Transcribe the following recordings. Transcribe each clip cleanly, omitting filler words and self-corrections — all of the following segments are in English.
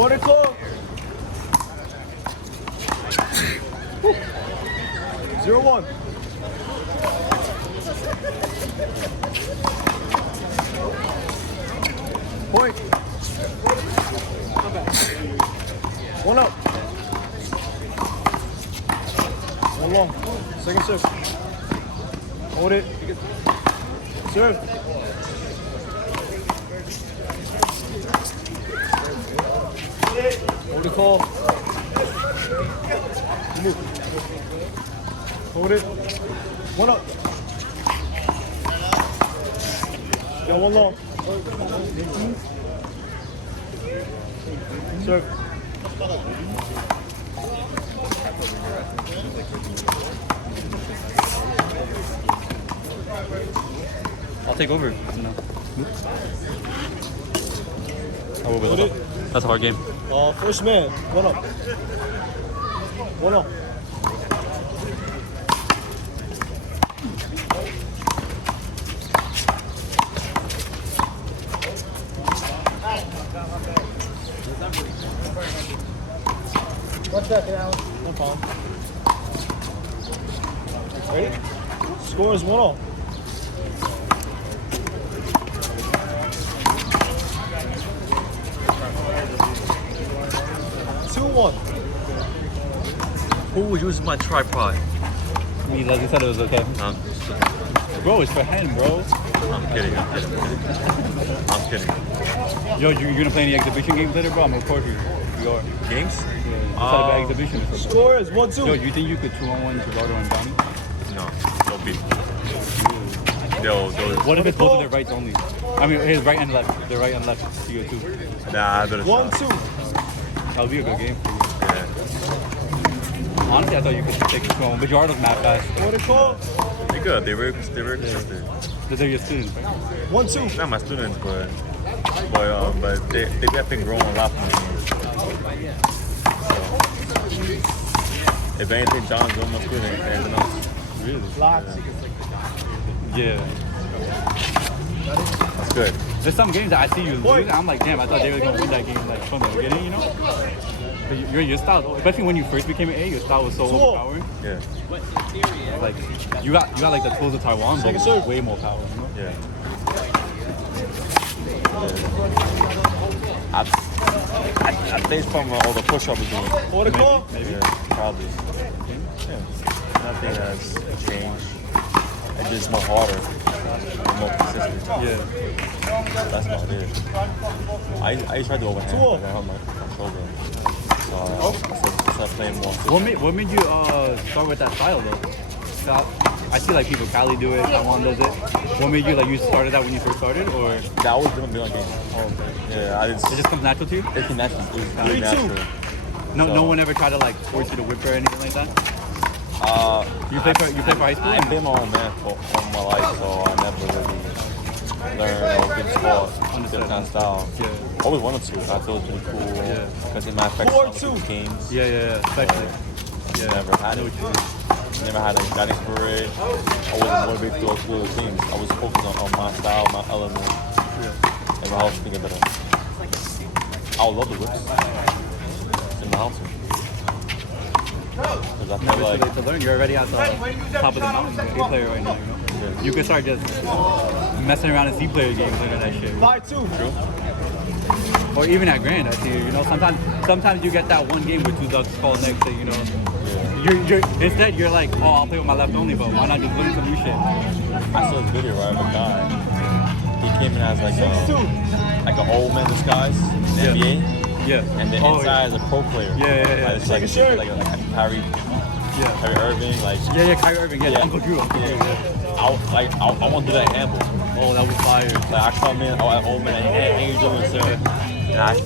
Vertical. 0-1. Point. 1 up. 1 long. Second serve. Hold it. Serve. Hold the call. Move. Hold it. 1 up. Got 1 long. Serve. I'll take over. No. Oh, wait, Hold it. that's a hard game. First man. 1 up. 1 up. What's that, Alan? No problem. Ready? Score is 1-all. Who used my tripod? Me, like you said, it was okay. Bro, it's for H.E.N, bro. I'm kidding. I'm kidding. Yo, you gonna play any exhibition games later, bro? I'm gonna record you. You are. Games? Yeah. Set up an exhibition. Score is 1-2. Yo, you think you could 2-on-1 Gerardo and Johnny? No, don't beat me. Yo, What if it's both of their rights only? I mean, his right and left. Their right and left. CO2. Nah, I better stop. 1-2. That would be a good game. Yeah. Honestly, I thought you could take it 2-on-1, but Gerardo's mad fast. What it called? They're good. They're very consistent. They're your students, right? 1-2. Not my students, but they've been growing a lot from me. So, if anything, John's one more student than anything else. Really? Lots. Yeah. That's good. There's some games that I see you lose, I'm like, damn, I thought they were gonna win that game like from the beginning, you know? But your style, especially when you first became an A, your style was so overpowering. Yeah. Like you got like the tools of Taiwan, but with way more power, you know? Yeah. I think from all the push-up we're doing. What it called? Maybe. Yeah, probably. Yeah. Nothing has changed. It's just more harder, more consistent. Yeah. That's about it. I tried to overhand, but I held my shoulder. So I started playing more. What made you start with that style though? I see like people Cali do it, Taiwan does it. What made you like you started that when you first started, or? Yeah, I always been a game. Oh, yeah, It just comes natural to you? It's natural. It's really natural. No one ever tried to like force you to whip or anything like that? You play for high school? I've been my own man for all my life, so I never really learned or get taught different kind of style. Yeah. Always wanted to. I thought it was really cool. Yeah. Because it might affect some of the games. Yeah, especially. Yeah. Never had it. Never had a guidance for it. I wasn't motivated to go through the things. I was focused on my style, my element, and my house to get better. I would love the whips in my house. Because I feel Never too like late to learn. You're already at the top of the mountain. You're an A player right now, you know? Yeah. You could start just messing around in C player games, learning that shit. 5-2. True. Or even at Grand, I see. You know, sometimes you get that one game where 2 ducks fall next to, you know. You're instead you're like, oh, I'll play with my left only, but why not just learn some new shit? I saw this video right of a guy. He came in as like an old man disguise in the NBA. Yeah. And the inside is a pro player. Yeah. Like, it's like Kyrie Irving, like Kyrie Irving, Uncle Drew. I want to do that handle. Oh, that was fire. Like I come in, I'm old man, hey, how you doing, sir?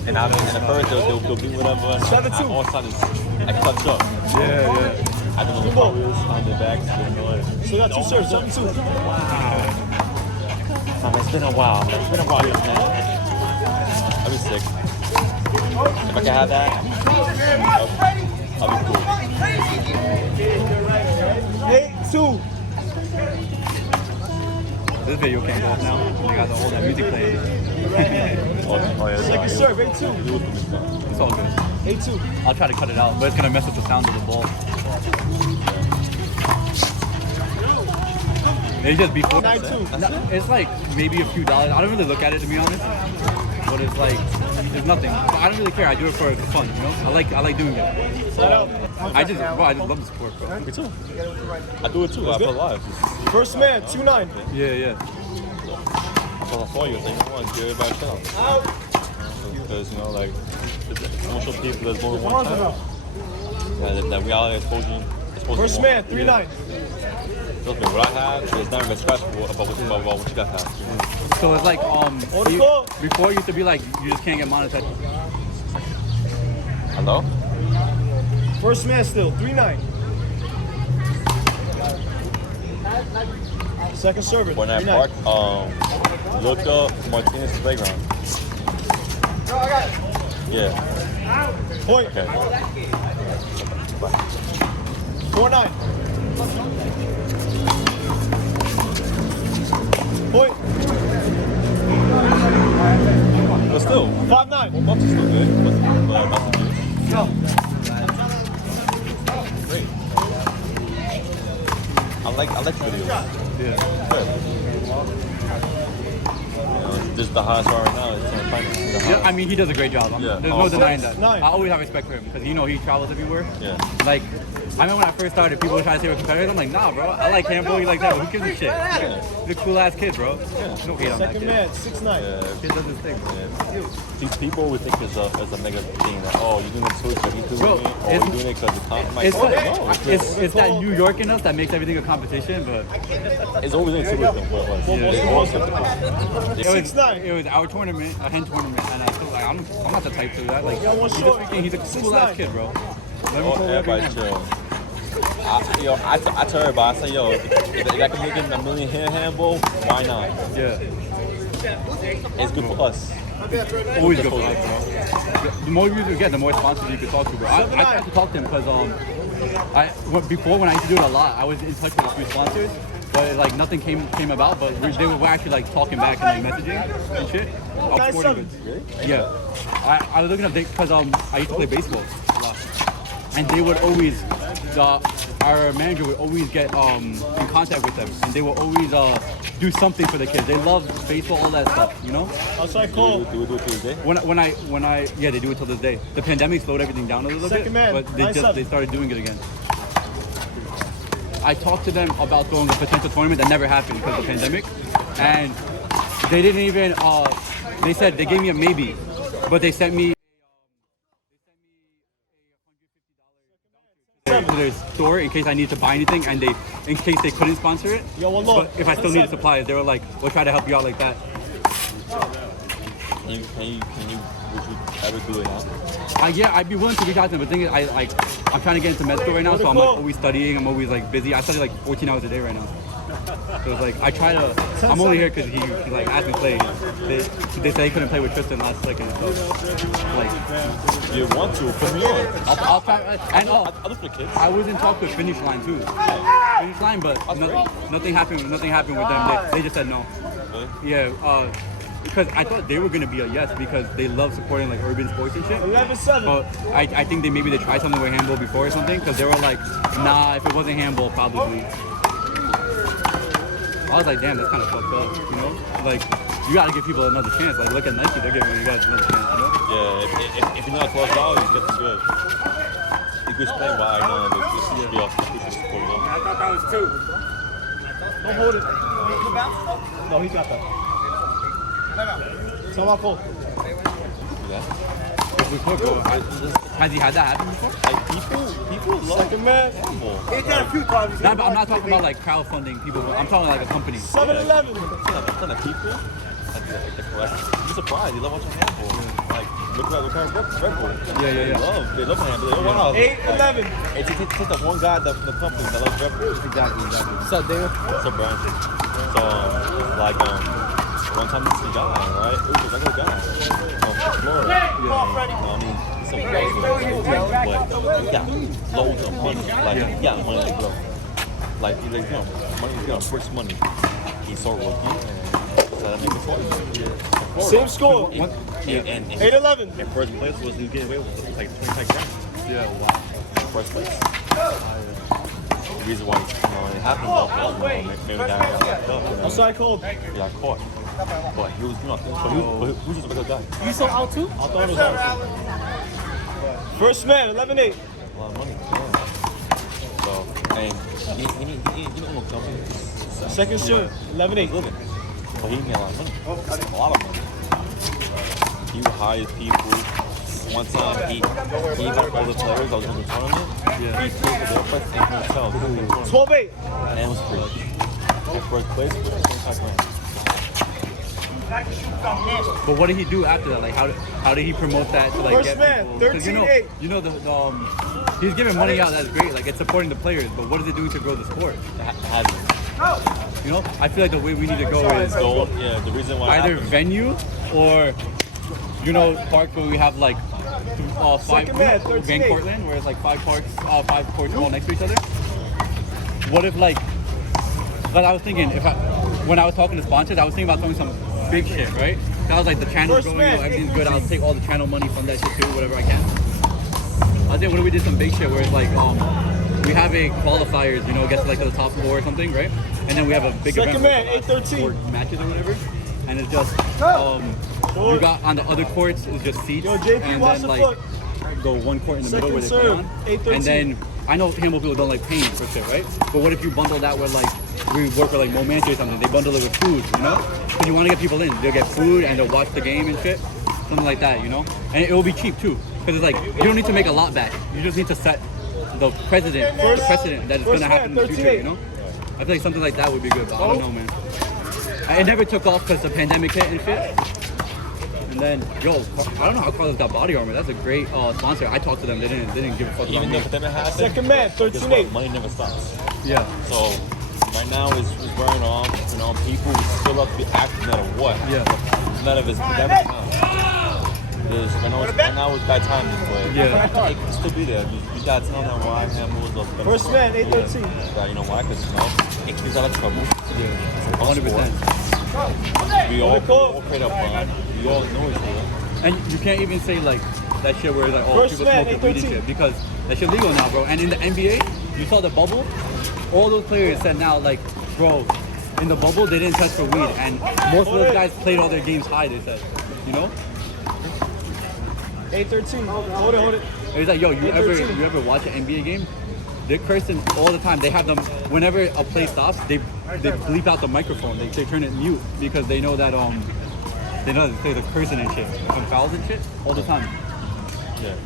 And at first they'll do whatever. 7-2. All of a sudden I clutch up. Yeah. I don't know the powers on the back. So you got 2 serves, 7-2. Wow. It's been a while. It's been a while, man. I'll be sick. If I can have that, I'll be cool. 8-2. This video can't go off now. They got all that music playing. Oh, yeah. Second serve, 8-2. It's all good. 8-2. I'll try to cut it out, but it's gonna mess up the sound of the ball. It's just before. 9-2. It's like maybe a few dollars. I don't really look at it to be honest, but it's like there's nothing. But I don't really care. I do it for fun, you know. I like doing it. I just love the sport, bro. Me too. I do it too. I play live. First man, 2-9. Yeah. I saw you. I think, give everybody a shout. Because, you know, like, it's more show people there's more than one channel. That reality exposure. First man, 3-9. Trust me, what I have is not even scratchable about what you guys have. So it's like before it used to be like you just can't get monetized. Hello? First man still, 3-9. Second server, When I 3-9. park, look up Martinez Playground. Yeah. Point. Okay. 4-9. Point. But still, 5-9. Bucks is still good. Go. Great. I like the videos. Yeah. Good. Just the highest one right now is H.E.N Finance. Yeah, I mean, he does a great job. Yeah. There's no denying that. 9. I always have respect for him because you know he travels everywhere. Yeah. Like, I remember when I first started, people would try to say we're competitors. I'm like, nah, bro. I like handball. You like that? Who gives a shit? He's a cool ass kid, bro. No hate on that Second kid. man, 6-9. Kid does his thing. These people always think it's a negative thing that, oh, you're doing it so because he's doing it, or you're doing it because it's time. I'm like, It's, oh, like, no, it's that New York in us that makes everything a competition, but it's always been two with them. What it was. Yeah. It's always skeptical. Six-nine. it was our tournament, a hen tournament, and I feel like I'm not the type to do that. Like, Yo, one short. he's a cool ass kid, bro. Let me Oh, pull everybody chill. I tell everybody, I say, yo, if I can make him $1 million handball, why not? Yeah. It's good for us. Always good for us, bro. The more views you get, the more sponsors you can talk to, bro. I tried to talk to him because before when I used to do it a lot, I was in touch with a few sponsors, but like nothing came about. But they were actually like talking back and like messaging and shit. Of sporting goods. Yeah. I was looking up because I used to play baseball a lot, and they would always our manager would always get in contact with them, and they would always do something for the kids. They love baseball, all that stuff, you know. Outside call. Do we do it to this day? When I yeah, they do it till this day. The pandemic slowed everything down a little Second bit, man, but they started doing it again. I talked to them about throwing a potential tournament that never happened because of the pandemic, and they didn't even. They said they gave me a maybe, but they sent me to their store in case I needed to buy anything, and in case they couldn't sponsor it. Yo, one more. But if I still needed supplies, they were like, "We'll try to help you out like that." Would you ever do it now? Yeah, I'd be willing to reach out to them, but the thing is, I'm trying to get into med school right now, so I'm like always studying. I'm always like busy. I study like 14 hours a day right now. So it's like I'm only here because he like asked me to play. They said he couldn't play with Tristan last second. So like, You want to put me on? I'll try. And I'll look for the kids. I was in talk with Finish Line too. Finish Line, but nothing happened. Nothing happened with them. They just said no. Really? Yeah. Because I thought they were gonna be a yes because they love supporting like urban sports and shit. 11-7. But I think they tried something with handball before or something because they were like, nah, if it wasn't handball, probably. I was like, damn, that's kind of fucked up, you know? Like, you gotta give people another chance. Like, look at Nike, they're giving you guys another chance, you know? Yeah, if you're not $12, you get this good. You could explain why I know this is the off. I thought that was 2. Don't hold it. No, he got that. Tell my fault. Has he had that happen before? Like people love Second man. handball. Nah, but I'm not talking about like crowdfunding people. I'm talking like a company. 7-11. Ton of people. You're surprised. They love watching handball. Like look at Red Bull. Yeah. They love handball. They wow. 8-11. It's just that one guy that the company that loves Red Bull. Exactly. What's up, David? What's up, Brian? So like one time this guy, right? It was a regular guy from Florida. Yeah. I mean, he's a great but he got loads of money. Like he got money to grow. Like he's like, money, first money. he saw rookie and said, "Make it score." Same score. And 8-11. and first place was he getting away with like 25 grand. Yeah, wow. First place. The reason why it happened was maybe the guy got locked up. Outside cold. He got caught. But he was, but he was just a good guy. You sold out too? I thought it was out. First man, 11-8. A lot of money. Yeah. So, and he didn't look dumb. Second shoot, 11-8. Living. But he made a lot of money. A lot of money. He would hire people. One time he got all the players. I was in the tournament. Yeah. He paid for their price in hotels. 12-8. And it was free. And first place was 25 grand. But what did he do after that? Like, how did he promote that to like First get man, people? 'Cause 13-8. You know the he's giving money out. That's great. Like, it's supporting the players. But what is it doing to grow the sport? You know, I feel like the way we need to go is The reason why either venue or park where we have like five Second man, Van 13-8. Cortland, where it's like five courts all next to each other. What if like I was thinking when I was talking to sponsors, I was thinking about throwing some big shit, right? That was like the channel First growing, man, everything's good. I'll take all the channel money from that shit too, whatever I can. I think what if we did some big shit where it's like we have a qualifiers, gets to like to the top 4 or something, right? And then we have a big Second event, man, like, 8-13. 4 matches or whatever, and it's just you got on the other courts is just seats, Yo, JP, and watch then the like foot. go one court in the middle where they Second play serve, on, 8-13. and then I know handball people don't like paying for shit, right? But what if you bundle that with like we work with like Momentum or something? They bundle it with food, Because you want to get people in, they'll get food and they'll watch the game and shit, something like that, And it will be cheap too, because it's like you don't need to make a lot back. You just need to set the precedent that is going to happen in the future, I feel like something like that would be good, but I don't know, man. It never took off because the pandemic hit and shit. And then, I don't know how Carlos got body armor. That's a great sponsor. I talked to them. They didn't give a fuck about Even me. though that happened, Second man, guess what? 13-8. Money never stops. Yeah. So right now is wearing off. People still have to be active no matter what. Yeah. None of it's pandemic time. Right now it's bad time this way. Yeah. It can still be there. You gotta tell them why handles those. First man, 8-13. You know why? Because it keeps out of trouble. Yeah. 100%. We all paid up on. We all know each other. And you can't even say like that shit where it's like, First people man, smoking weed and 8-13. shit, because that shit legal now, bro. And in the NBA, you saw the bubble. All those players said now, like, bro, in the bubble they didn't touch for weed, and most of those guys played all their games high. They said, 8-13. Hold it. It's like, yo, you 8-13. ever watch an NBA game? They're cursing all the time. They have them whenever a play stops. They bleep out the microphone. They turn it mute because they know that they're cursing and shit, some fouls and shit all the time. Yeah.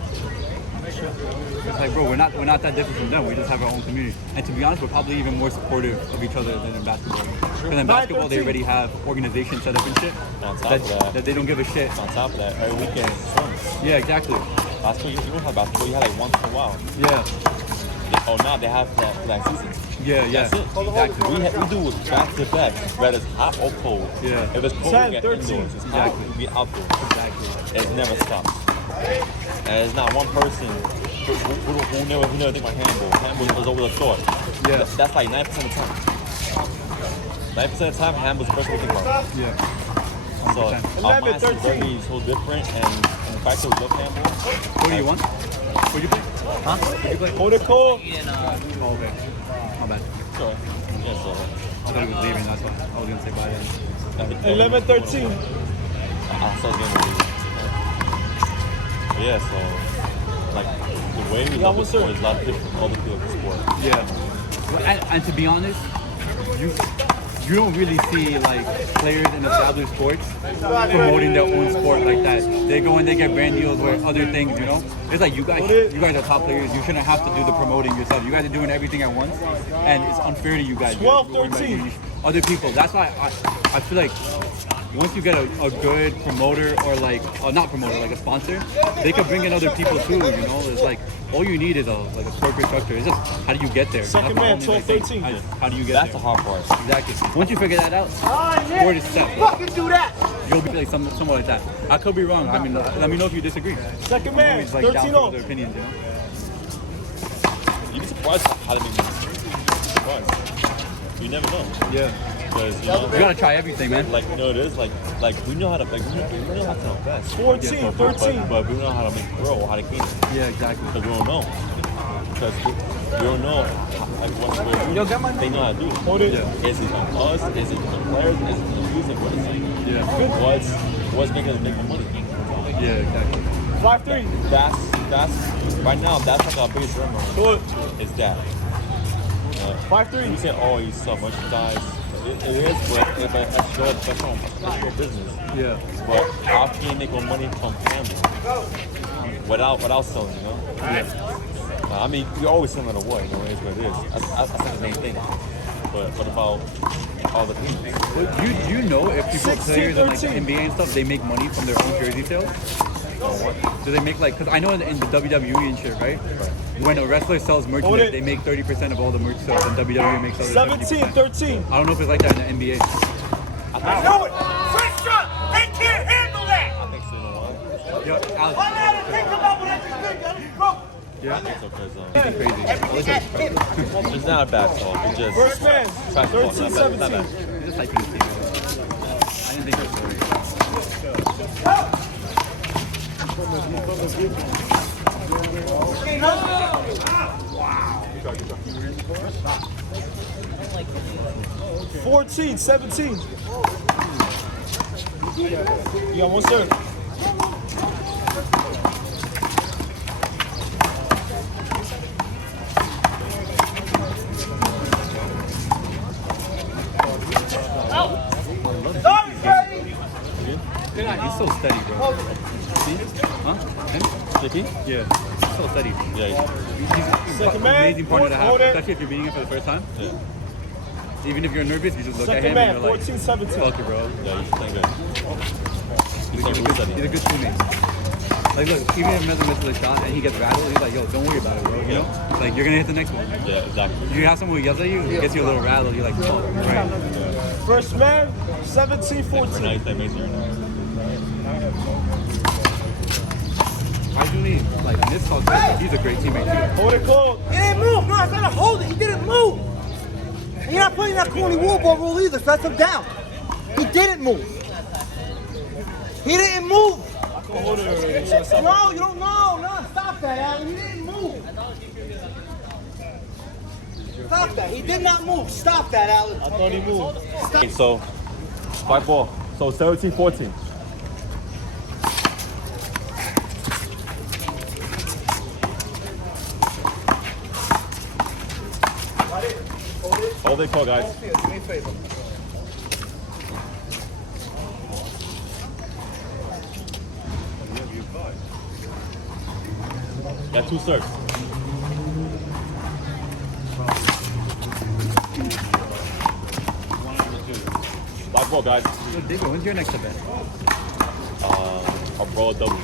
It's like, bro, we're not that different from them. We just have our own community. And to be honest, we're probably even more supportive of each other than in basketball. Because in basketball, they already have organizations set up and shit. On top of that they don't give a shit. On top of that, every weekend is tournaments. Yeah, exactly. Basketball, you don't have basketball. You have like once in a while. Yeah. Oh, now they have that season. Yeah. That's it. Exactly. We do it back to back, whether it's hot or cold. Yeah. If it's cold, 10, we get 13. indoors. It's Exactly. hot, we be outdoors. Exactly. It never stops. And there's not one person who never think about handball. Handball is over the thought. Yeah. That's like 9% of the time. 9% of the time, handball's the first thing we think about. Yeah. So 100%. our 11, mindset is 13. very so different, and the fact that we love handball. What do you want? What'd you play? Huh? What'd you play? Hold it cold. Oh, okay. My bad. Sure. Yeah, so. I thought he was leaving. That's why I was gonna say bye then. 11-13. I saw the game. Yeah, so like the way we love the sport is a lot different from other people in the sport. Yeah. And to be honest, you don't really see like players in established sports promoting their own sport like that. They go and they get brand deals where other things, It's like you guys are top players. You shouldn't have to do the promoting yourself. You guys are doing everything at once, and it's unfair to you guys. 12-13. Other people. That's why I feel like once you get a good promoter or like not promoter, like a sponsor, they could bring in other people too. It's like all you need is a corporate structure. It's just how do you get there. Second That's the man, only, like, 12-13. How do you get That's there? the hard part. Exactly. Once you figure that out, sport is set. Fucking do that. You'll be like somewhat like that. I could be wrong. I mean, let me know if you disagree. Second I'm man, always like down for other 13-0. opinions, You'd be surprised how they make mistakes. You'd be surprised. You never know. Yeah. because you know, You gotta try everything, man. like you know it is like we know how to we know how to invest. 14, 13. But we don't know how to make it grow, how to clean it. Yeah, exactly. Because we don't know. Because we don't know like what's they know how to do. Hold it. Yeah. Is it on us? Is it on players? Is it on the music? What is it? Yeah. What's making us make more money? Yeah, exactly. 5-3. That's right now. That's like our biggest dilemma. Good. Is that 5-3. you say, oh, you sell merchandise. It is, but that's your business. Yeah. But how can you make more money from gambling without selling? You know. Yeah. I mean, you're always selling at a war. You know, it is what it is. That's like the main thing. But what about all the things? But do you know if people 16, players in like the 13. NBA and stuff, they make money from their own jersey sales? Do they make like? Because I know in the WWE and shit, right? When a wrestler sells Hold merchandise, it. they make 30% of all the merch sales, and WWE makes other 17, 70%. 13. I don't know if it's like that in the NBA. Do it! Fresh shot! They can't handle that! I think so. You know what? Yo, I'm Alex, not to think about what I just did. I'm broke. yeah, So, because crazy. Everything at him. it's not a bad song. It's just First man. trash talk. 13, Not bad. 17. You're just hyping the team. I didn't think it was Wow. 14, 17. You got one serve. Sorry, Freddy! He's so steady, bro. Huh? Him? JP? Yeah. He's so steady. Yeah. He's Second an man. amazing partner to have, Hold it. especially if you're beating him for the first time. Yeah. Even if you're nervous, you just look at Second him man, and you're like, 14, 17. fuck it, bro. Yeah, he's playing good. He's so He's steady. a good teammate. Like, look, even if Meza misses a shot and he gets rattled, he's like, yo, don't worry about it, bro. You know? Like, you're gonna hit the next one. Yeah, exactly. You have someone who yells at you, gets you a little rattled, you're like, fuck, right? First man, 17, For 14. nice that makes you. I do need, like, in this talk, he's a great teammate too. Hold it close. He didn't move. No, I said to hold it. He didn't move. And you're not playing that corny wall ball rule either, so that's him down. He didn't move. He didn't move. Hold it already. No, you don't know. No, stop that, Alan. He didn't move. Stop that. He did not move. Stop that, Alan. I thought he moved. Okay, so 5 ball. So 17, 14. Hold it, call, guys. Got 2 serves. Five ball, guys. So, David, when's your next event? I'll roll a double.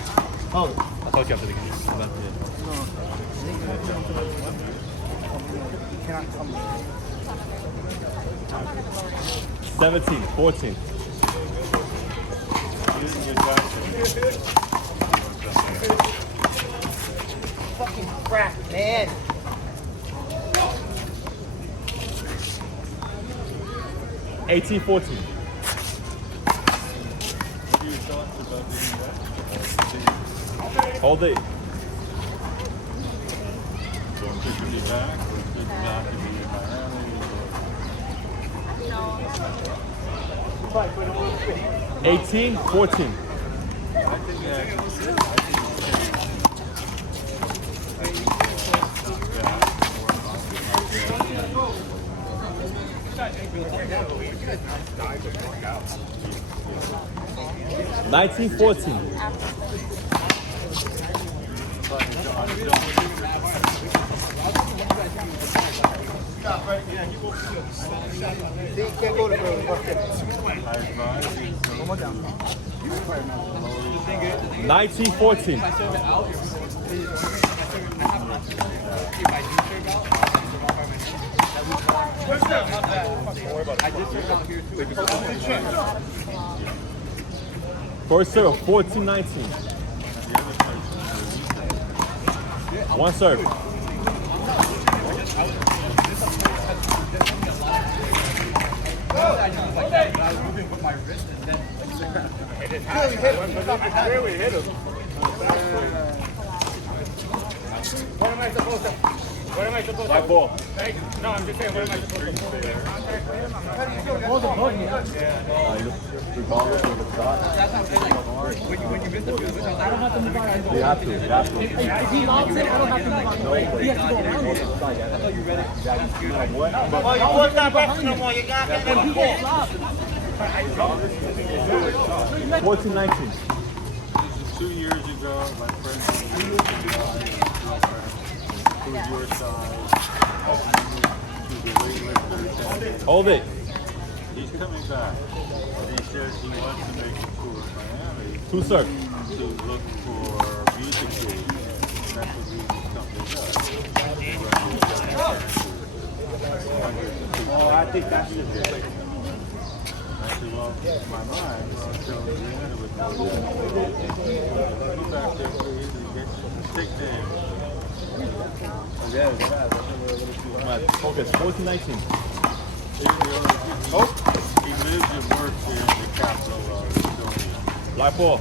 I'll talk to you after the game. 17, 14. Fucking crap, man. 18, 14. Hold it. No. 18, 14. Nineteen, 14. He can't go to One more down. 19, 14. First serve, 14, 19. One serve. I just like that. I was moving with my wrist and then Really hit him. What am I supposed to? What am I supposed to? My ball. No, I'm just saying. What am I supposed to do? Regardless of the shot. when you miss the field, I don't have to move on. You have to. You have to. If he lobs it, I don't have to move on. He has to go around it. I thought you read it. Well, you was not resting no more. You got to let him go. 14-19. 2 years ago, my friend who was your size, to the weightlifters. Hold it. He's coming back. And he says he wants to make a tour of Miami Two serve. to look for music gigs. That's what these company does. Oh, I think that's it. I said, well, my mind is telling me that it was go back there, please, and get some stick names. Focus. 14-19. He lives and works here in the capital of Estonia. Live ball.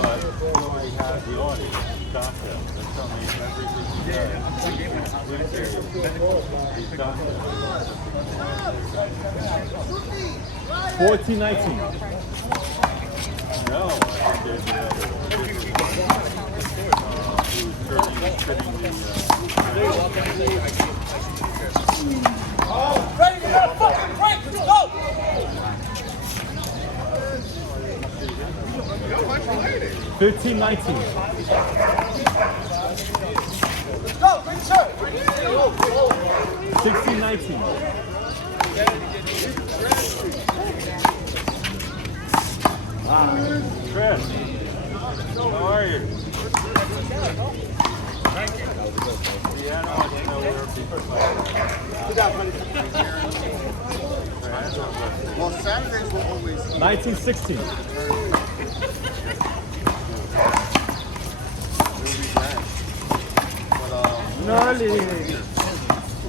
But he only has the audience concept. That's something everything he does. He's concept. 14-19. No, I think there's another. He was turning Ready to go, fucking break. Let's go. the 15-19. Go, good shot. 16-19. Chris, how are you? Yeah, I don't want to know where people are. Well, Saturdays will always 19-16. Gnarly. we're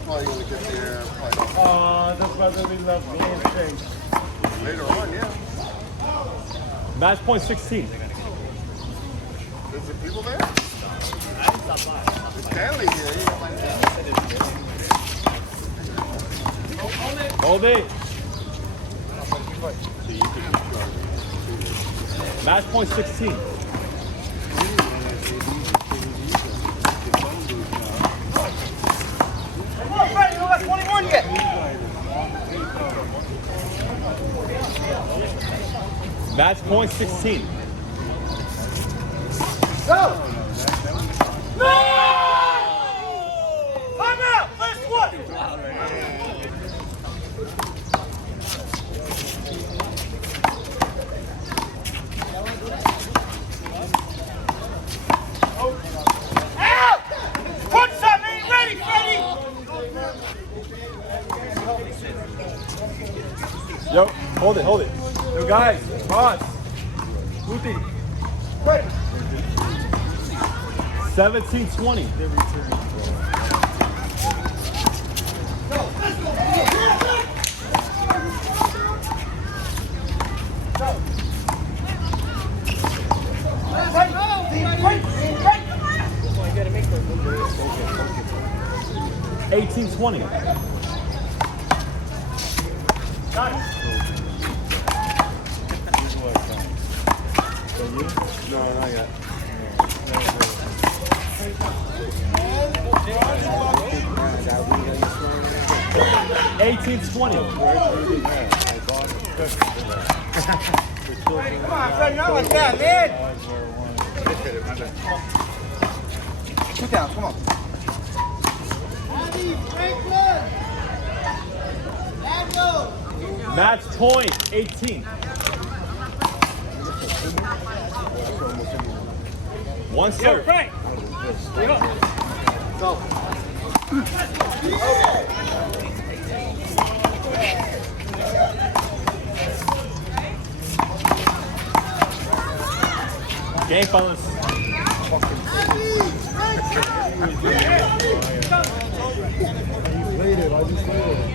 probably going to get there probably Oh, the brotherly love handshake. later on, yeah. Match point 16. There's some people there? There's Stanley here. You got my Hold it. Match point 16. Come on, Freddy. You don't got 21 yet. Match point 16. Go. No! Time out. Last one. Out! Punch something. Ready, Freddy. Yo, hold it, hold it. Yo, guys, Ross. Ruthie. 17-20. Break. 18-20. No, not yet. 18-20. Come on, Freddy. Not like that, man. Two down. Come on. Match point 18. One serve. Frank. Go. Game balance. I just waited.